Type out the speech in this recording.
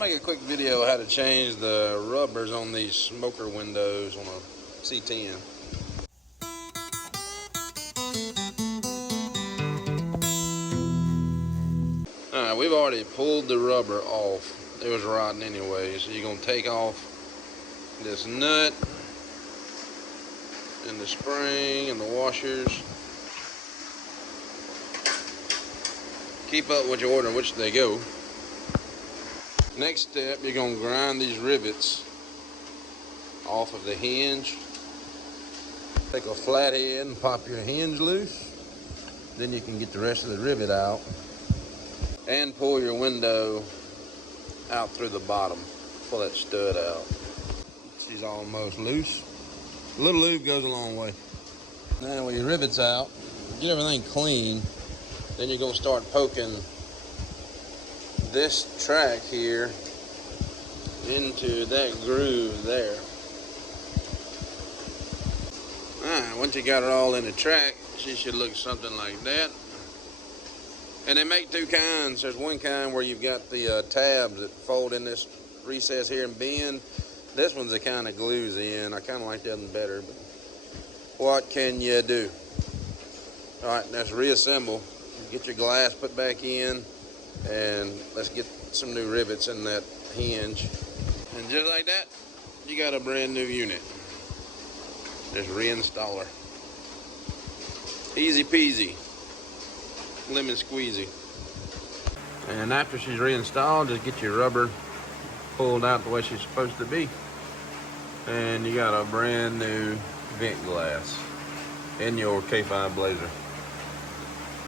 Make a quick video how to change the rubbers on these smoker windows on a C10. Alright, we've already pulled the rubber off. It was rotten anyway, so you're going to take off this nut and the spring and the washers. Keep up with your order in which they go. Next step, you're going to grind these rivets off of the hinge. Take a flathead and pop your hinge loose. Then you can get the rest of the rivet out and pull your window out through the bottom. Pull that stud out. She's almost loose. A little lube goes a long way. Now with your rivets out, get everything clean. Then you're going to start poking this track here into that groove there. Alright, once you got it all in the track, she should look something like that. And they make two kinds. There's one kind where you've got the tabs that fold in this recess here and bend. This one's the kind that glues in. I kind of like that one better, but what can you do? Alright, let's reassemble. Get your glass put back in, and let's get some new rivets in that hinge. And just like that, you got a brand new unit. Just reinstall her. Easy peasy, lemon squeezy. And after she's reinstalled, just get your rubber pulled out the way she's supposed to be. And you got a brand new vent glass in your K5 Blazer.